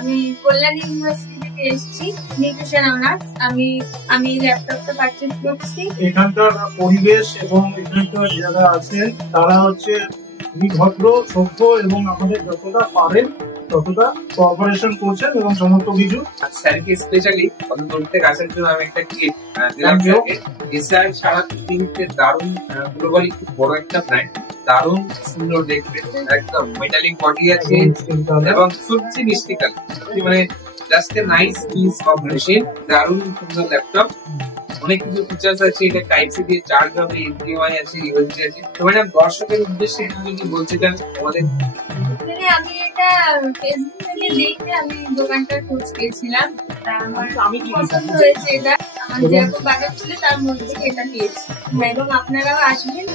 আমি কল্যাণ ইউনিভার্সিটি থেকে এসেছি, নিউট্রিশন অনার্স। আমি ল্যাপটপটা পারচেজ করছি। এখানকার পরিবেশ এবং এখানকার যারা আছেন তারা হচ্ছে ভদ্র, সভ্য এবং আমাদের যতটা পারেন ততটা কোঅপারেশন করছেন এবং সমস্ত কিছু। স্যারকে স্পেশালি অত দূর থেকে আসার জন্য আমি একটা ক্লিপ দিলাম স্যারকে। স্যার সারা পৃথিবীতে দারুণ, গ্লোবালি খুব বড় একটা ব্র্যান্ড, দারুণ সুন্দর দেখতে, একদম মেটালিক বডি আছে এবং সত্যি মিষ্টি কালার, মানে just a nice piece of machine. দারুণ সুন্দর ল্যাপটপ, অনেক কিছু ফিচার্স আছে। এটা টাইপ সি দিয়ে চার্জ হবে, HDMI আছে, ইউএসবি আছে। তো ম্যাডাম দর্শকের উদ্দেশ্যে তুমি কি বলতে চান আমাদের? আমি এটা ফেসবুক থেকে দেখে আমি দোকানটা খোঁজ পেয়েছিলাম, আমার পছন্দ হয়েছে। এটা আমার যেরকম বাজার ছিল তার মধ্যে এটা পেয়েছি এবং আপনারাও আসবেন।